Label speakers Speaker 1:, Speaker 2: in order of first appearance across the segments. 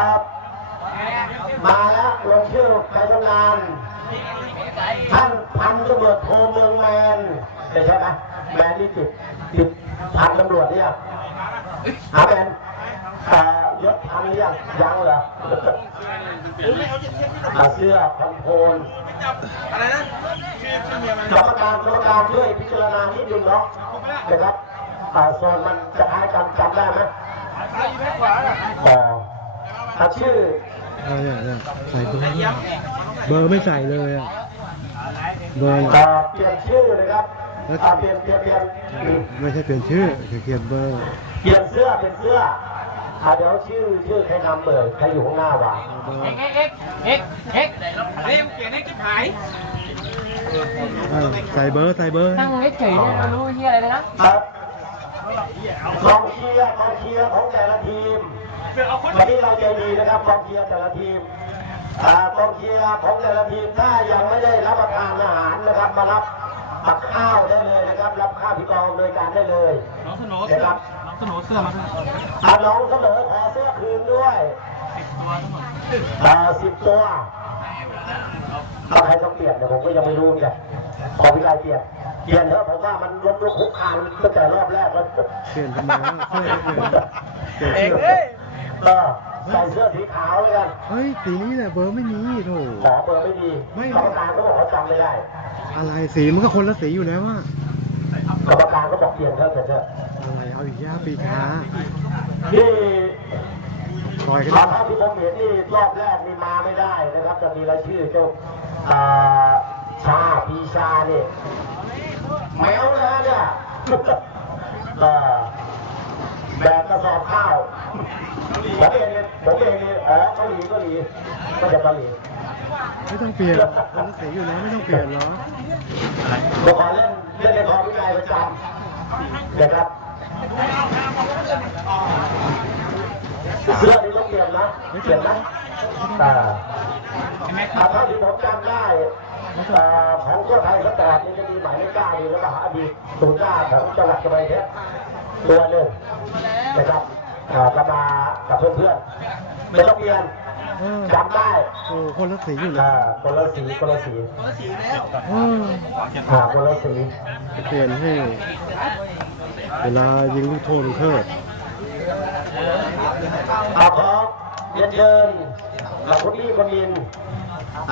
Speaker 1: ครับมาแล้วลงชื่อใครทำงาน ท่านพันตำรวจโทเมืองแมนใช่ไหมแมนนี่ติดติดพันตำรวจเนี่ยหาแมนแต่ยศพันเรียงยังเหรออ่าเสื้อคอนโทน
Speaker 2: อะไรนะชื่อชื่อเมียมัน
Speaker 1: กรรมการกรรมการช่วยพิจารณานิดนึงเนาะนะครับอ่าโซนมันจะคล้ายกันจำได้ไหม
Speaker 2: ซ้ายอยู่ด้านขวาอ่ะ
Speaker 1: อ๋ออ่าชื่อ
Speaker 3: เออเนี่ยเนี่ยใส่เบอร์ด้วยเบอร์ไม่ใส่เลยอะเบอร์
Speaker 1: เอ่อเปลี่ยนชื่อเลยครับอ่าเปลี่ยนเปลี่ยนเปลี่ยน
Speaker 3: ไม่ใช่เปลี่ยนชื่อคือเขียนเบอร์
Speaker 1: เปลี่ยนเสื้อเปลี่ยนเสื้ออ่าเดี๋ยวชื่อชื่อใครนำเอ่ยใครอยู่ข้างหน้าวะ
Speaker 3: เอาเบอร์
Speaker 2: เอ็กเอ็กเอ็กเอ็กเอ็กเปลี่ยนให้กิ๊บหาย
Speaker 3: เออใส่เบอร์ใส่เบอร์
Speaker 4: นั่งเฉยๆเนี่ยเรารู้ที่อะไรเลยนะ
Speaker 1: ครับ กองเชียร์กองเชียร์ของแต่ละทีม
Speaker 2: เอาคน
Speaker 1: วันนี้เราใจดีนะครับกองเชียร์แต่ละทีมอ่ากองเชียร์ของแต่ละทีมถ้ายังไม่ได้รับประทานอาหารนะครับมารับตักข้าวได้เลยนะครับ รับข้าวพี่กองโดยการได้เลย
Speaker 2: น้องสโนเสื้อ
Speaker 1: นะครับ
Speaker 2: น้องสโนเสื้อมาด้วย
Speaker 1: อ่าน้องเสมอขอเสื้อคืนด้วยอ่าสิบตัวเอาใครต้องเปลี่ยนเนี่ยผมก็ยังไม่รู้เหมือนกันขอพี่กายเปลี่ยนเปลี่ยนเถอะผมว่ามันล้มลุกคุกคานตั้งแต่รอบแรกแล้ว
Speaker 3: เปลี่ยนทำไมวะเสื้อไม่เปลี่ยนเปลี่ยน
Speaker 2: เอก
Speaker 3: เสื้อ
Speaker 2: เอ้ย
Speaker 1: ก็ ใส่เสื้อสีขาวเลยกัน
Speaker 3: เฮ้ยสีนี้แหละเบอร์ไม่มีโถ
Speaker 1: ขอเบอร์ไม่ดี
Speaker 3: ไม่
Speaker 1: กรรมการก็บอกเขาจำไม่ได้
Speaker 3: อะไรสีมันก็คนละสีอยู่แล้วว่าก
Speaker 1: รรมการก็บอกเปลี่ยนเถอะเปลี่ยนเถอะ
Speaker 3: อะไรเอาอีกย่าปีค้า
Speaker 1: นี่
Speaker 3: ต่อยกัน
Speaker 1: ตอนที่ผมเห็นนี่รอบแรกนี่มาไม่ได้นะครับจะมีรายชื่อเจ้าอ่าชาพีชาเนี่ยแมวเลยฮะเนี่ยเอ่อแบกกระสอบข้าว ผมเองผมเองเอ๋อเกาหลีเกาหลีไม่ใช่เกาหลี
Speaker 3: ไม่ต้องเปลี่ยนคนละสียอยู่แล้วไม่ต้องเปลี่ยนเหรอ
Speaker 1: เมื่อเล่นเล่นในคอมวิจัยประจำนะครับเสื้อนี่ต้องเปลี่ยนนะเปลี่ยนนะอ่าอ่าเท่าที่ผมจำได้ของเพื่อไทยสแตทนี่จะมีหมายเลขเก้าดีแล้วก็หาอดีตศูนย์หน้าของจังหวัดกำแพงเพชรตัวหนึ่งนะครับ อ่าก็มากับเพื่อนๆไม่ต้องเปลี่ยน
Speaker 3: เออ
Speaker 1: จำได้
Speaker 3: โอ้คนละสีอยู่แล้
Speaker 1: อ่าวคนละสีคนละสี
Speaker 3: เออ
Speaker 1: อ่าคนละสี
Speaker 3: จะเปลี่ยนให้ เวลายิงลูกโทษลูกเทิด
Speaker 1: เอาขอเรียนเชิญเราคุณพี่คนยิน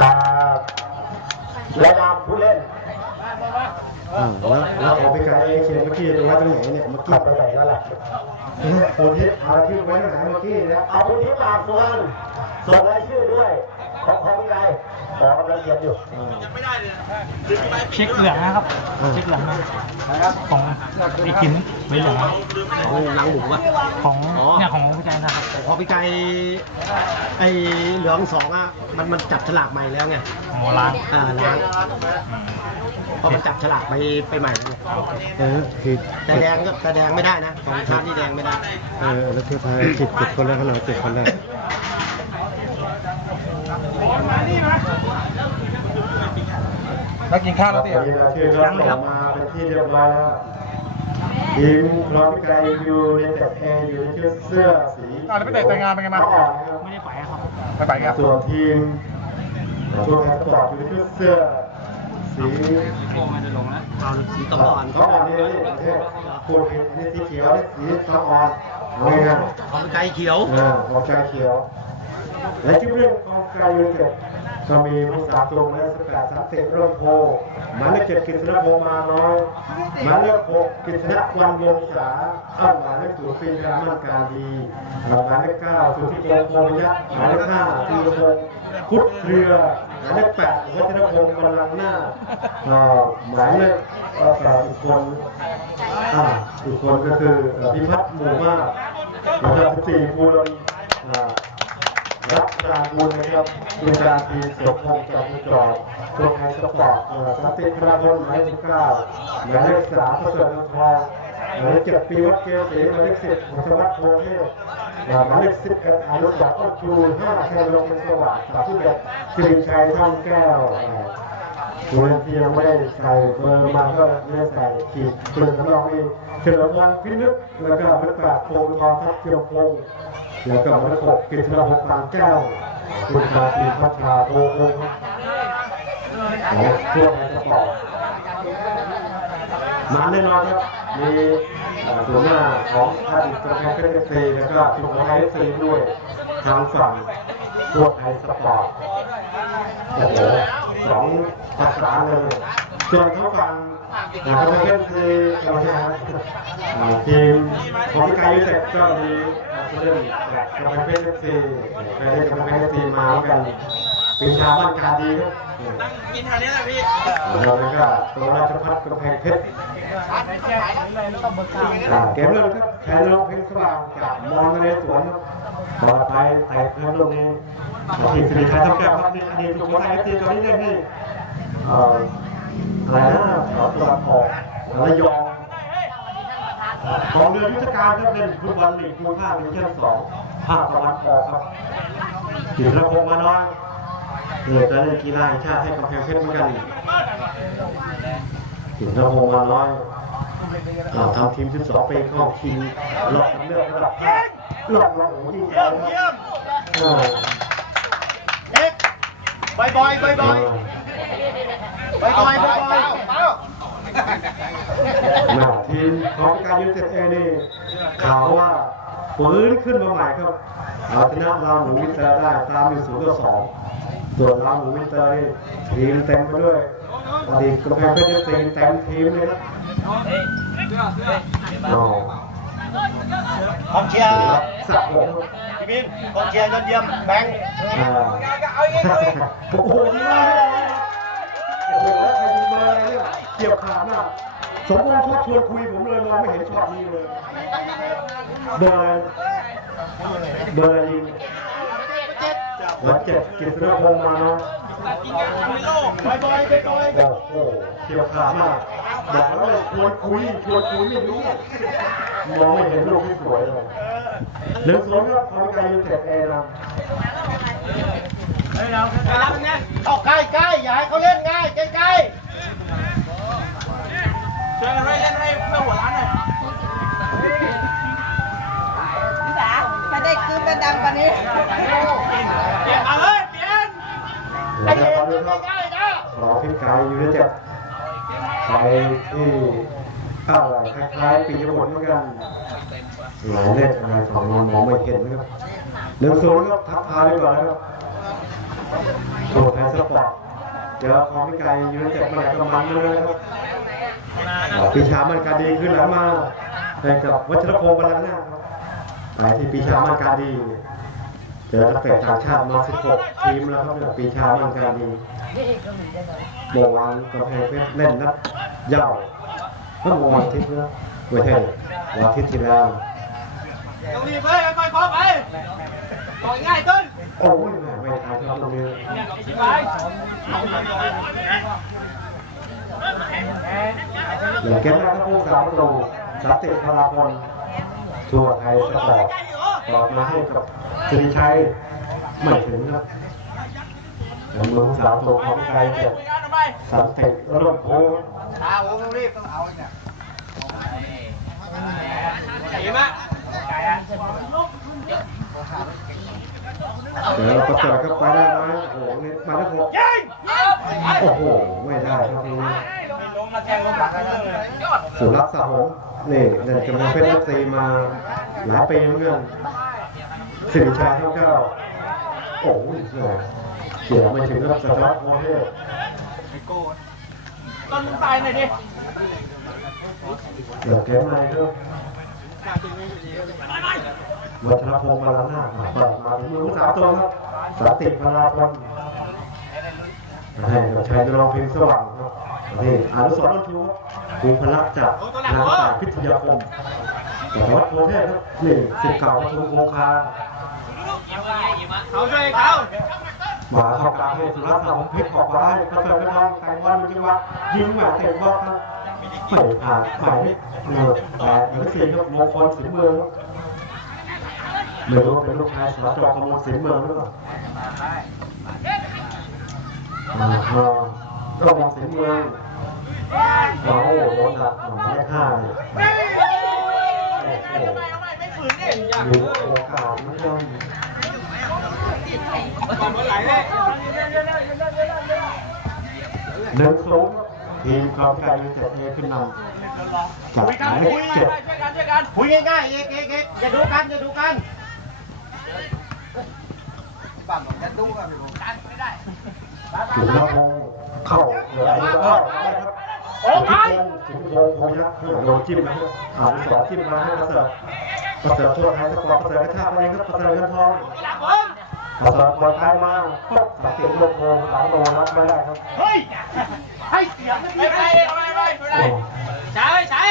Speaker 1: อ่าและนามผู้เล่น
Speaker 3: อ่าแล้วแล้วเอาไปไกลเขียนเมื่อกี้ไว้ตรงไหนเนี่ยเมื่อกี้
Speaker 1: ขับไปไหนแล้วล่ะ
Speaker 3: คนที่เอาที่ไว้ตรงไหนเมื่อกี้เนี่ย
Speaker 1: เอาคุณที่ปากส่วนส่งรายชื่อด้วย ของของพี่ไงขอกำลังเขียนอยู่
Speaker 3: อ่า
Speaker 4: เช็คเหลืองนะครับ เช็คเหลืองนะครับ ของไอ้กินไม่เหลืองนะ
Speaker 5: ของหลังหมูป่ะ
Speaker 4: ของ
Speaker 5: อ๋อ
Speaker 4: เนี่ยของพี่ใจนะครับ
Speaker 5: พอพี่ไก่ไอเหลืองสองอะมันมันจับฉลากใหม่แล้วไง
Speaker 4: ของร้าน
Speaker 5: อ่าล้าง เพอมันจับฉลากไปไปใหม่แล้วไง
Speaker 3: เออผิด
Speaker 5: แต่แดงก็แต่แดงไม่ได้นะของชาตินี่แดงไม่ได้
Speaker 3: เออแล้วเพื่อไทยผิดเจ็ดคนแรกของเราเจ็ดคนแรก
Speaker 2: แล้วกินข้าวแล้วสิ
Speaker 3: ชื่อรับออกมาเป็นที่เรียบร้อยแล้วทีมพร้อมไกลอยู่ในแต่แอร์อยู่ในชุดเสื้อสี
Speaker 2: อ่าแล้วไปเตะแต่งงานเป็นไงมา
Speaker 3: อ่อนนะครับ
Speaker 4: ไม่ได้ไปครับ
Speaker 2: ไปไปครับ
Speaker 3: ส่วนทีมตัวแทนสปอร์ตอยู่ในชุดเสื้อ สี
Speaker 5: เอาสีตะวัน
Speaker 3: เขาอ่อนนี่นี่ประเทศพูดผิดนี่สีเขียวนี่สีทองอ่อนเอาไงนะ
Speaker 5: ของพี่ไก่เขียว
Speaker 3: เออออกใจเขียว และชื่เรื่องของไกลยูไนเต็ดก็มีผู้สาตรงและสกัดสังเสกร่มโพหมายเลขเจ็ดกฤษณพงษ์มาน้อยหมายเลขหกกฤษณวันวงศาอ้าหมายเลขศูนย์เป็นการมั่นการดีหมายเลขเก้าสุทธิพงษ์โมยักษ์หมายเลขห้าธีรพงษ์พุทธเครือ มายเลขแปดวัชรพงษ์กำลังหน้าหมายเลขแปดอีกคนอีกคนก็คือพิพัฒน์หมู่มากนะครับสิบสี่ภูรนอ่ารับการบุญนะครับดูการทีมสมพงษ์จากจอดตรงไทยสปอร์ตเอ่อสันติพระพลหมายเลขเก้าหมายเลขสามประเสริฐนนทองหมายเลขเจ็ดปีวัดเกษหมายเลขสิบหัสวัฒน์โพเทพ หมายเลขสิบเอ็ดอนุสักดิ์อ้นชูห้าแค่ลงเป็นสวัสดิ์สามที่เอ็ดสิริชัยท่องแก้วเอ่อผู้เล่นที่ยังไม่ได้ใส่เบอร์มาก็ไม่ใส่ขีดปืนสำรองอีกเฉลิมวังพินึกแล้วก็เป็นแปดโพงทองทัพเกียวพงศ์แล้วก็มายเลขหกกฤษณพงศ์ปานแก้วคุณชาตีพัชราโอคงของทั่วไทยสปอร์ตมาแน่นอนครับมี ส่วนหน้าของอดีตกำแพงเพชรเอฟซีแล้วก็สุโขทัยเอฟซีด้วยทางฝั่งทั่วไทยสปอร์ตโอ้โหสองภาษาเลยส่วนเขาฟังนะครับเพื่อนคือเราใช่ไหมอ่าทีมของไกลยูเต็ดก็มีผู้เล่นแบบกำแพงเพชรเอฟซีเคยเล่นกำแพงเพชรเอฟซีมาเหมือนกัน เป็นชาวบ้านการดีครับ
Speaker 2: กินทานนี้แหละพี่
Speaker 3: แล้วก็ตัวราชพัฒน์กำแพงเพชรอ่าเกมเริ่มครับแทนลงเพลงสว่างจากมองในสวนครับปลอดภัยไต่ครับลูกนี้ทีมสิริชัยทำแก้วครับนี่อดีตสุโขทัยเอฟซีตอนนี้เล่นให้เอ่ออะไรนะแถวตะวันออกระยองของเรือยุทธการครับเล่นฟุตบอลลีกภูมิภาคดิวิชั่นสองภาคตะวันออกครับกิจพงษ์มาน้อย เออจะเล่นกีฬาแห่งชาติให้กำแพงเพชรเหมือนกันกิจพงษ์มาน้อยอ่าทำทีม 12ปีเข้าชิงรอบคัดเลือกระดับภาครอบรองโอ้โหยิงไกลครับเออ
Speaker 2: เอ็กบอยบอยบอยบอยบอย
Speaker 3: น้าทีมของการยูเต็ดเอนี่ข่าวว่าฟื้นขึ้นมาใหม่ครับเอาชนะลาวหมูวินเตอร์ได้ตามอยู่ศูนย์ต่อสองส่วนลาวหมูวินเตอร์นี่ทีมเต็มไปด้วยอดีตกำแพงเพชรทีมเต็มทีมเลยนะอ๋อก
Speaker 2: องเชียร์
Speaker 3: สักหก
Speaker 2: พี่บินกองเชียร์ยอดเยี่ยมแบงค์
Speaker 3: อ่าโอ้โหดีมากเลย โอ้โหแล้วใครยิงเบอร์อะไรเนี่ยเกี่ยวขาดมาสมบูรณ์ชอบชวนคุยผมเลยมองไม่เห็นช็อตนี้เลย เบอร์เบอร์ยิงวัดเจ็ดกิตรพงษ์มาเนาะ
Speaker 2: บอยบอยบอยบอย
Speaker 3: โอ้โหเกี่ยวขามากบอกแล้วเลยชวนคุยชวนคุยไม่รู้มองไม่เห็นลูกที่สวยเลยหนึ่งสองครับของการยูเต็ดเอนะ
Speaker 2: เข้าใกล้ใกล้อย่าให้เขาเล่น ใกล้ใกล้ช่วยให้เล่นให้เพื่อหัวร้านหน่อย
Speaker 6: พี่สาถ้าได้คืนเป็นดังกว่านี้
Speaker 2: เปลี่ยนมาเลยเปลี่ยน
Speaker 3: แล้วก็ตอนนี้ครับรอพิกายยูเต็ดไปที่อะไรคล้ายๆปียบุตรเหมือนกันหลายเลขอะไรของเรามองไม่เห็นนะครับหนึ่งศูนย์ครับทักทายไว้ก่อนนะครับโชว์ไทยสปอร์ต เจอของพี่ไก่ยูไนเต็ดเมื่อไหร่ก็มันเลยนะครับปีชามันการดีขึ้นหลังมาไปกับวัชรพงศ์บาลังก์หน้าครับไปที่ปีชามันการดีเจอนักเตะต่างชาติมา16ทีมแล้วครับเนี่ยปีชามันการดีเมื่อวานกำแพงเพชรเล่นนัดเหย่าเมื่อวันอาทิตย์นะไม่ใช่วันอาทิตย์ที่แล้ว
Speaker 2: ต้องรีบเลยค่อยๆเคาะไปต่อยง่ายขึ้น
Speaker 3: โอ้ย để kiếm ra các giáo đồ giá trị pha la môn chùa hay cặp bỏ bỏ mà hay cặp chân chay mẩy thính đó để muốn giáo đồ không chay được sáng thịt nó đồng cố à uống không đi không เดี๋ยวประเสริฐครัไปได้ไหมโอ้โหเน็ตมาแล้วผมโอ้โหไม่ได้ครับ
Speaker 2: ลูก
Speaker 3: สุรักษ์สะหนี่เดินกำลังเพชรเอฟซีมาหลายปีเหมือนกันสิริชายท่อเจ้าโอ้โหเขียไมาถึงครับสจ๊อตโอเก้
Speaker 2: ต้นตายหน่อยดิ
Speaker 3: เดี๋ยวแก้มอะไรครับ วัชรพงศ์มาลังหน้าเปิดมาถึงมือผู้สาวตัวครับสาติพลาพลให้กับชัยนรงเพียงสว่างครับนี่อนุสรณ์ชูครูพละจากนางสายพิทยาคมแต่วัดโพเทพครับนี่สิทธิ์เก่าปทุมคงคา
Speaker 2: เขาช่วยเขา
Speaker 3: มาเข้ากลางให้สุรัตน์สองพลิกออกมาให้ประเสริฐกระทองแต่งบอลจังหวะยิงแหวนเตะบอลครับไม่ผ่านหมายเลขเออแปดหรือเสี่ครับมงคลสิงเมืองครับ ไม่รู้ว่าเป็นลูกชายสารจอกกมลสิงห์เมืองหรือเปล่าอ่าก็มองสิงห์เมืองเราโอ้โหหนักหมายเลขห้าเนี่ยโอ้โห
Speaker 2: อื่นนี่
Speaker 3: มีโอกาสเหมือนกัน
Speaker 2: ไหลเลย
Speaker 3: หนึ่งสูงทีมกองการยูเต็ดเอขึ้นนำจาก
Speaker 2: คุย
Speaker 3: หมายเลขเจ็ด
Speaker 2: ช่วยกันช่วยกันคุยง่ายๆเอกเอกเอกอย่าดูกันอย่าดูกัน ปั่นจะดูกันไม่ได้
Speaker 3: ถึงแล้วเข้าเหลืออีกก็ได้ครับ
Speaker 2: โอ้ย
Speaker 3: ถึงโยงโคยักษ์โดนจิ้มนะครับอ่าสองจิ้มมาให้ประเสริฐประเสริฐทั่วไทยสปอร์ตประเสริฐกระชากไปครับประเสริฐเงินทอง
Speaker 2: หลับผม
Speaker 3: ประเสริฐบอลไทยมาปุ๊บตัดสินลงโมสามโลรับไม่ได้ครับ
Speaker 2: เฮ้ยให้เสียงไม่เป็นไรไม่เป็นไรไม่เป็นไรใช่ใช่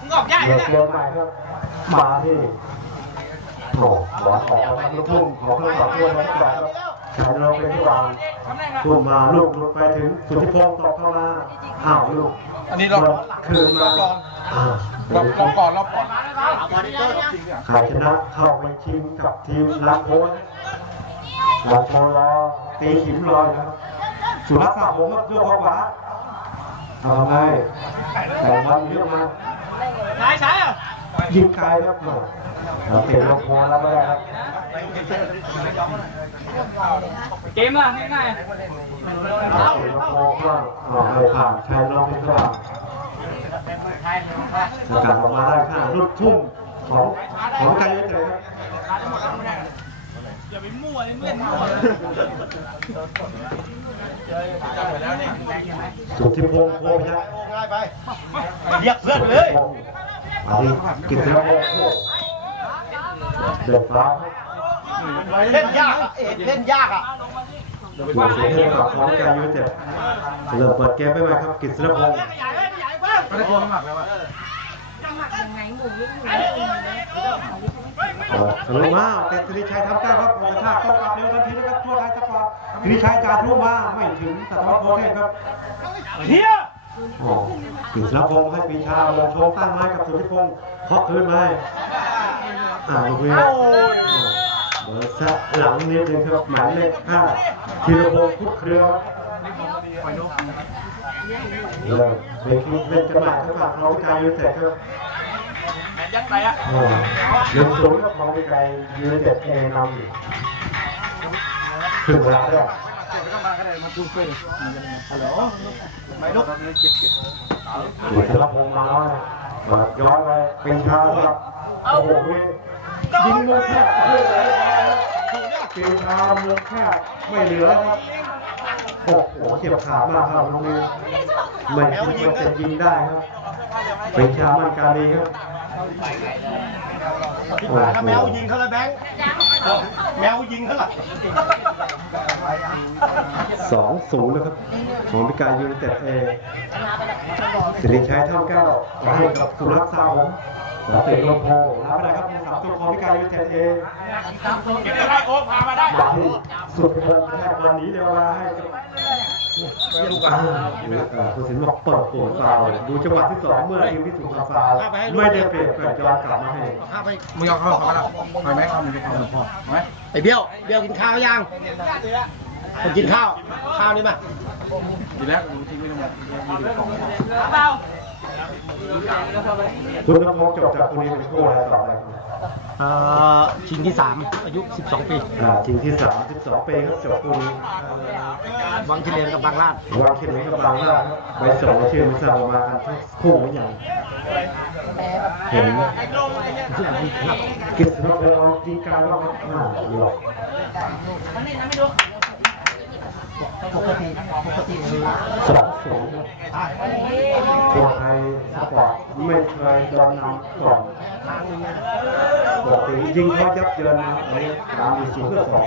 Speaker 2: มึงออกยาก
Speaker 3: เหลื
Speaker 2: เล
Speaker 3: อย
Speaker 2: เนี่ย
Speaker 3: เกมใหม่ครับมาที่ โอ้บอลออกมาลูกทุ่งของเครื่องต่อตัวนะครับชายเราเป็นที่วางทุ่มมาลูกลุดไปถึงสุทธิพงศ์ตกเข้ามาอ้าวลูก
Speaker 2: อันนี้เรา
Speaker 3: คืนมาอ่าร
Speaker 2: อบรอบก่อนเรอบก่อนบอลนี่ก็
Speaker 3: ใครชนะเข้าไปชิงกับทีมลาโพนลาโพนรอตีหิมรอนะครับสุรัตน์สามผมก็ยกเข้าขวาเอาไงแต่บอลเยอะมา
Speaker 2: ใช่ใช่อะ
Speaker 3: ยิงไกลครับเราเตะลงโพนแล้วไม่ได้ครับ
Speaker 4: เกมล่ะง่าย
Speaker 3: เราเตะลงโพว่าอ๋อเลยผ่านชัยรองเป็นกลางสกัดออกมาได้ข้างลูกทุ่มของของไกลเลยครับ
Speaker 4: อย่าไปมั่วเลยเล่นมั่ว
Speaker 3: สุทธิพงศ์โพยักษ์
Speaker 2: ง่ายไปเรียกเพื่อนเลย
Speaker 3: อันนี้กิจวัตรเดือดร้อน
Speaker 2: เล่นยากอะเอกเล่นยากอะ
Speaker 3: อยู่ในเรื่องของของการยูเต็ดเริ่มเปิดเกมไปไหมครับกิจวัตรพงศ์
Speaker 2: ขยายเลยขยายเพิ่ม
Speaker 4: ไม่ได้โกงหมักแล้วอะ
Speaker 3: สรุปมาเตะสิริชัยทำได้ครับกระชากเข้ากลับเร็วทันทีนะครับทั่วไทยสปอร์ตสิริชัยจ่าทุ่มมาไม่ถึงแต่วัดโพเทพครับ
Speaker 2: เฮีย
Speaker 3: โอ้กิจวัตรพงศ์ให้ปีชาลงโชว์ตั้งไม้กับสุทธิพงศ์เคาะคืนมาอ่าลูกนี้เบอร์ซะหลังนิดนึงครับหมายเลขห้าธีรพงศ์พุทธเครือครับเริ่มเบรกนี้เล่นกันใหม่ครับฝั่งน้องกายยูเต็ดครับ
Speaker 2: แมนยัดไปอะ
Speaker 3: หนึ่งศูนย์ครับน้องกายยูเต็ดเอนำถึงเวลาแรก
Speaker 2: ไม่ลุ ก
Speaker 3: อยู่ที่รับพงมาน้อยเปิดย้อนไปเป็นชาครับโอ้โหนี่ยิงมือแคบโอ้โหเป็นชามือแคบไม่เหลือครับโอ้โหเจ็บขามากครับตรงนี้ไม่คิดว่าจะยิงได้ครับเป็นชามันการดีครับ
Speaker 2: ที่ผ่านแมวยิงเขาละแบงค์แมวยิงเขาละ
Speaker 3: สองศูนย์นะครับ ของพิการยูไนเต็ดเอสิริชัยเท่าแก้วให้กับสุรักษ์ซาผมแล้วเตะลมโพรับไปเลยครับสามตัวของพิการยูไนเต็ดเอ
Speaker 2: ก็บได้โอ้พามาได้
Speaker 3: มาที่สุดพงษ์แทกวันนี้เดี๋ยวมาให้กับผู้สินบอกเปิดโผล่ฟาวดูจังหวะที่สองเมื่อทีมที่ถูกทำฟาวไม่ได้เปลี่ยนแปลงย้อนกลับมาให้
Speaker 4: มึงยอมเข้าเขาแล้วไปไหมเข้ามึงไปเข้าพ่อไหม
Speaker 5: อ้เบี้ยว เบี้ยวกินข้าวยังคนกินข้าว ข้าวนี่มา
Speaker 4: กินแล้วดูทิ้งไม่ต้องมีดูของ
Speaker 2: เปล่า
Speaker 3: คุณนพงศ์จบจากคนนี้เป็นคู่อะไรต่อไปครับ
Speaker 5: เอ่อชิงที่สามอายุ 12 ปี
Speaker 3: อ่าทีมที่สามสิบสองปีครับจบคู่นี้
Speaker 5: วังคิเลนกับบางลาด
Speaker 3: วางเข็มไว้กับบางล่าครับใบส่งชื่อมันสั่งมากันทุกคู่เหมือนอย่างเห็นกิจสนพงศ์เอาตีกลางว่าหน้าหลอก สองศูนย์ตัวไทยสปอร์ตไม่เคยโดนนำก่อนปกติยิงเขายับเยินนะอันนี้ตามมีสูงเพื่อสอง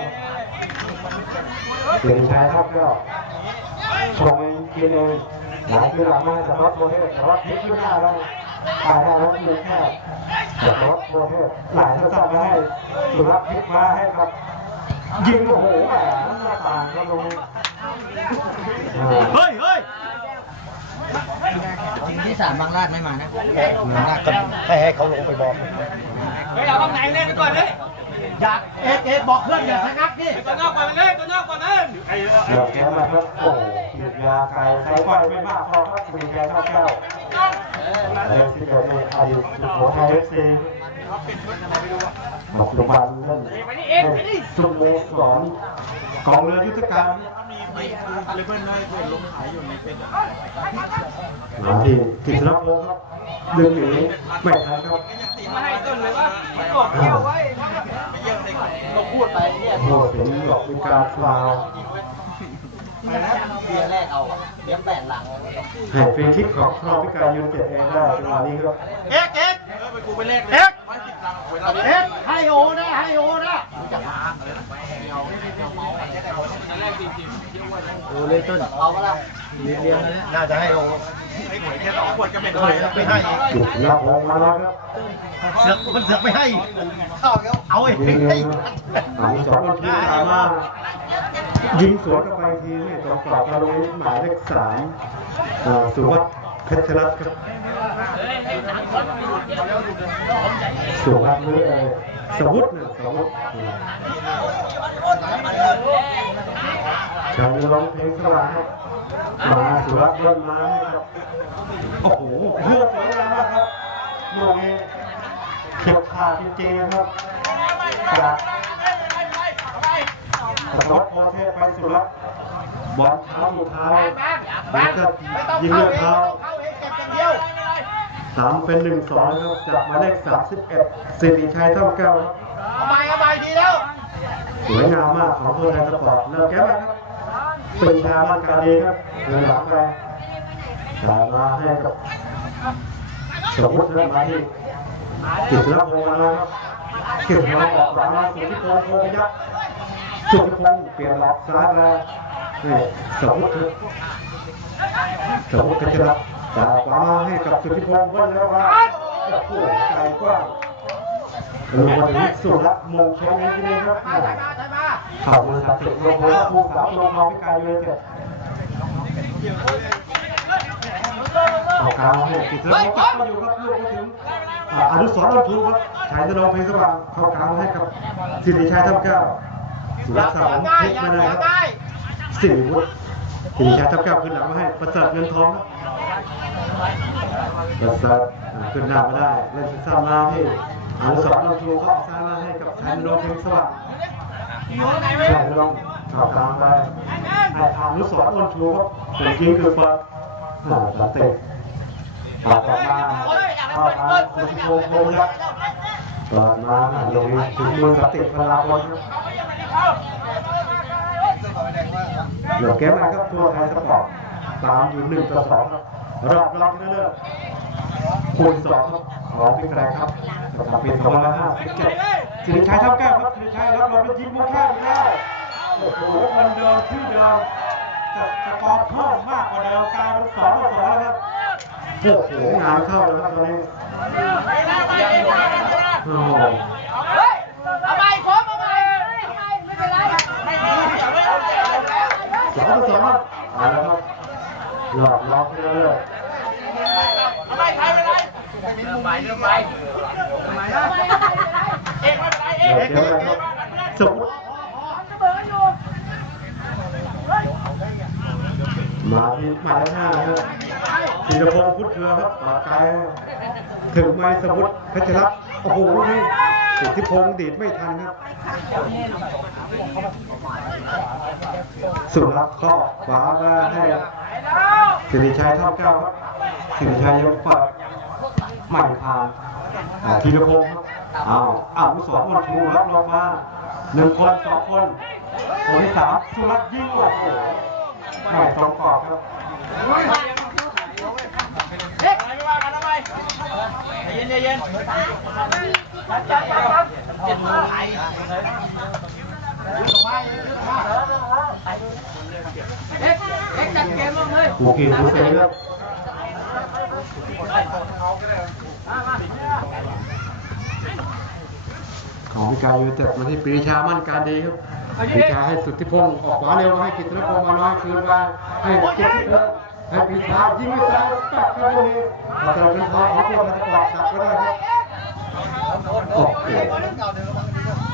Speaker 3: เสียงชายครับก็ชงกินเองหลังคือหลังมาสารวัตรโมเทสสารวัตรพลิกขึ้นหน้าแล้วตายแล้วครับยืนแค่สารวัตรโมเทสหลายท่านสั่งให้สุรัตน์พลิกมาให้ครับ ยิงโอ้โหแหมหน้าต่างครับตรงนี้
Speaker 2: เฮ้ยเฮ้ย
Speaker 4: ทีมที่สามบางลาดไม่มานะ
Speaker 2: ให้ให้เขาลงไปบอกเฮ้ยเอาตำแหนเล่นไปก่อนเลยอยากเอกเอกบอกเพื่อนอย่าชะงักดิตัวนอกก่อนเลยตัวนอกก่อนเลย
Speaker 3: เดี๋ยวแกมาครับโอ้โหขีดยาไก่ใช้ไฟไม่มากพอครับมีแกเท่าแก้วเอฟซีเกิดในอดีตสุโขทัยเอฟซี ปัจจุบันเล่นเล่นสโมสร
Speaker 2: กองเรือยุทธการมาที่กิษณพงศ์ครับดึงหนีไม่ทันครับ
Speaker 3: พูดถึงหลอกมีการฟาวล์ให้ฟรีคิกของครองพิการยูนเต็ดเองได้จังหวะนี้ครับ
Speaker 1: เอ็กเอ็กเอ็กเอ็กเอ็กให้โอนะให้โอนะ
Speaker 4: โอ้เลยต้นเรียนเรียนแล้วน่าจะให้โอ้ไม่หวยแค่สองขวดก็ไม่ได้ไม่ให้
Speaker 3: กิษณพงศ์มาแล้วครับ
Speaker 4: เสือกมันเสือกไม่ให้เอาไอ้
Speaker 3: ยิงเล
Speaker 4: ให้
Speaker 3: ยครับสามสองคนที่สามารถยิงสวนกลับไปทีนี่ตรงกรอบมาลงหมายเลขสามเอ่อสุวัสดิ์เพชรรัตน์ครับ สุวัสดิ์นี่เออสวุฒินะสวุฒิชาวร้องเพลงสว่างครับมาสุวัสดิ์เล่นมาให้ครับโอ้โหเลือดสวยงามมากครับลูกนี้เฉียบขาดจริงๆครับจากสำรวจโมเทพไปสุดแล้วบอลเท้าสุดท้าแล้วก็ยิงเลือดเท้า สามเป็นหนึ่งสองครับจากหมายเลขสามสิบเอ็ดสิริชัยท่องแก้วครับ
Speaker 1: เอาไปเอาไปดีแล้ว
Speaker 3: สวยงามมากของตัวไทยสปอร์ตเลิกแก้วครับเป็นชาบ้านการดีครับเดินหลังไปจ่ายมาให้กับสมมติเริ่มมาที่กิตติพงศ์มาแล้วครับกิตติพงศ์ออกหลังมาสุทธิพงศ์โพพยัคฆ์สุทธิพงศ์เปลี่ยนหลอกซ้ายมานี่สมมติครับสมมติเพชรรั ตน์จากขวามาให้กับสุทธิพงศ์เบิ้ลแล้วว่าโอ้โหไกลกว้างลงมาถึงสุรัตน์มงคลนี้ทีนี้ครับข่าวมือสับสิบลงมือครับมูสาวลงมาพิการเลยเกิดเอากลางให้กิตติพงศ์กลับมาอยู่ครับลูกมาถึงอ่าอนุสรณ์ลำพูครับชายนรงค์เพลงสว่างเข้ากลางให้กับสิริชัยทับเก้าสุรัตน์สามพลิกมาได้ครับสิริวุฒิสิริชัยทับเก้าขึ้นหลังมาให้ประเสริฐเงินทองครับ ประเสริฐขึ้นหน้ามาได้เล่นสั้นๆมาที่อนุสรณ์ลำพูเข้าซ้ายมาให้กับชายนรงค์เพลงสว่างชายนรงค์เข้ากลางไปให้อนุสรณ์ลำพูครับเป็นยิงคือฟังอ่าตัดเตะออกมาเข้ามาสุทธิพงศ์โพยักษ์เปิดมาลงถึงมือสติพลาพลครับ เหลือเกมอะไรครับทัวร์ไทยสปอร์ตตามอยู่หนึ่งต่อสองครับรอบรองชนะเลิศคูณสองครับของพี่แกรครับประจำปีสองพันห้าสิบเจ็ดสิริชัยทับแก้วครับสิริชัยรับรองเป็นทีมมูลค่าอีกแล้วโอ้โหมันเดิมที่เดิมจะสกอร์เพิ่มมากกว่าเดิมกลายเป็นสองต่อสองแล้วครับโอ้โหงานเข้าแล้วครับตอนนี้โอ้โห
Speaker 7: เอาไปครบเอาไปไม่เป็นไร
Speaker 3: สองต่อสองครับเอาละครับหลอกล็อกชนะเลิศ
Speaker 1: เอาไปใครไปเลยเรื่องไปเรื่องไปเอ็กไม่เป็นไรเอ็ก
Speaker 3: เดี๋ยวเดี๋ยวนะครับสมมติมาที่หมายเลขห้านะครับธีรพงศ์พุทธเครือครับปาดไกลถึงไม้สมุทรเพชรรัตน์โอ้โหนี่ สิทธิพงศ์ดีดไม่ทันครับสุรักษ์ข้อขวามาให้สิริชัยท่าเก้าครับสิริชัยยังปัดใหม่ทางอ่าธีรพงศ์ครับอ้าวอ้าวมุสรวันชูรับรองมาหนึ่งคนสองคนคนที่สามสุรัตน์ยิงโอ้โหใหม่สองกอบครับ
Speaker 1: เอ็กไม่ว่ากันเอาไป เย็นเย็นเจ็ดโมงไเอ็กเอ็กจัดเกมลงเลย
Speaker 3: โอเคดูเสียครับของพิการยูเต็ดมาที่ปรีชามั่นการดีครับปรีชาให้สุดทธิพงศ์ออกขวาเร็วมาให้กิตติพงศ์มาน้อยคืนมาให้กิตติพงศ์ ให้ปรีชาจยิงไม่ซ้ายตัดเข้าตรงนี้เราเป็นทองของตัวทัศน์กรดักก็ได้ครับโอ้โห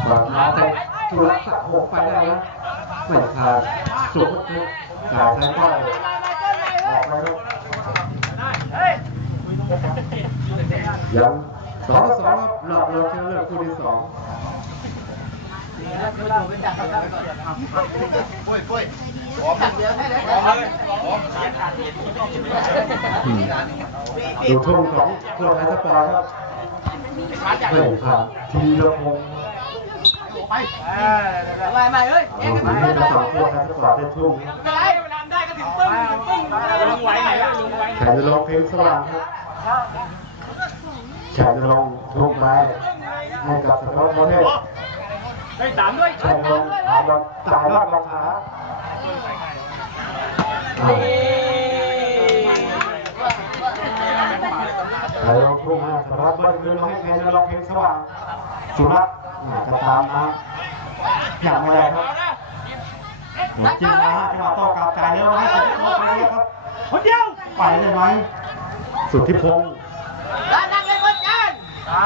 Speaker 3: กลับมาแต่จุลศักดิ์หกไปได้นะไม่ขาดสุดครับจ่ายแทนออกมาครับยังสองสองครับรอบรองชนะเลิศคู่ที่สอง
Speaker 5: ปุ้ยปุ้ย อมพร้อมเลยพร้อม
Speaker 3: ดูทุ่งของโคนไทยสปอร์ตครับเฮ้ยครับทีละพงศ์
Speaker 6: ไปไปเอ้ย
Speaker 3: โอ้โหทีละสองโคนไทยสปอร์ตได้ทุ่ง
Speaker 6: ไปเวลาได้ก็ถึงปึ้งปึ้ง
Speaker 4: ลงไว้ไหนลงไว้
Speaker 3: แข่งจะลงเพลงสว่างครับแข่งจะลงทุ่งไม้ให้กับสกอตประเทศ
Speaker 4: ได้สามด้วย
Speaker 3: แข่งลงหาบอลสายรอด บอลขาอ่าใครลงทุ่งให้สกอตเบิ้ลคืนมาให้แข่งจะลงเพลงสว่างสุรัตน์อ่าจะตามนะอย่างไรครับจริงนะฮะจังหวะโต้กลับจ่ายเร็วให้สุทธิพงศ์ไปเรียครับ
Speaker 4: คนเดียว
Speaker 3: ไปได้ไหมสุดทธิพงศ์
Speaker 6: นั่งเลยคนกัน
Speaker 3: อ่า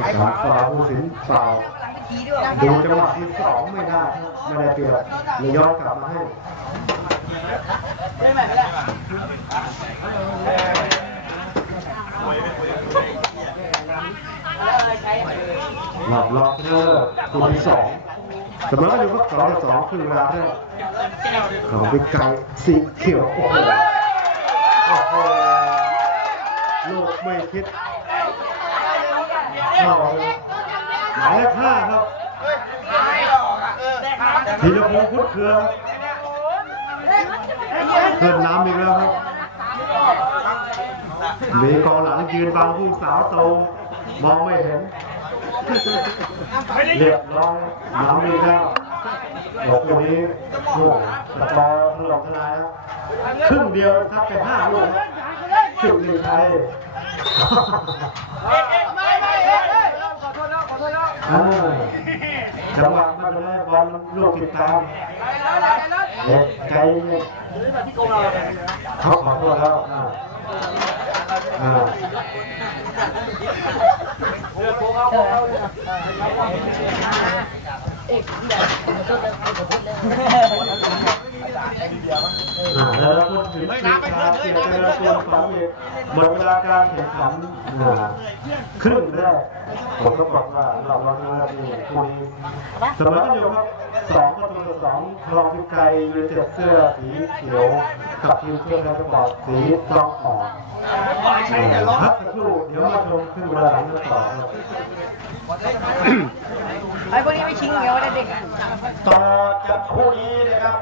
Speaker 3: ไอ้ขาฝ่าผู้สินฝ่า ดูจังหวะที่สองไม่ได้ครับไม่ได้เปรียบเลยย้อนกลับมาให้
Speaker 6: ไม่ไหวแล้ว
Speaker 3: หลับล็อกเนอร์คู่ที่สองเสมอกันอยู่ก็สองต่อสองครึ่งเวลาแรกของบิ๊กไก่สีเขียวโอ้โหโอ้โหลูกไม่คิดเข้าเลย หมายเลขห้าครับธีรพงศ์พุทธเครือครับเพิ่มน้ำอีกแล้วครับ มีกองหลังยืนบังผู้สาวโตมองไม่เห็นเรียบร้อยน้ำอีกแล้วบอกตัวนี้โอ้สกอร์ถล่มทลายครับครึ่งเดียวทับไปห้าลูกสิบหนึ่งไทย จังหวะม่เป็นไรบอลลูกติดตามเด็กใจเขาขอโทษแล้วอ่าอ่า อ่าแล้วก็ถึงทีมชาติเสียใจแล้วตัวของอีกหมดเวลาการแข่งขันอ่าครึ่งแรกผมก็บอกว่าเราเราเริ่มนี่คุยเสมอกันอยู่ครับสองประตูต่อสองคลองพิไกรยูเต็ดเสื้อสีเขียวกับทีมเสื้อแดงกระบอกสีทองอ่อนพักสักครู่เดี๋ยวมาชมครึ่งเวลาหลังกันต่อครับ
Speaker 6: ไอ้พวกนี้ไม่ชิงเงี้ยวเลยเด็ก
Speaker 1: ต่อจากคู่นี้นะครับ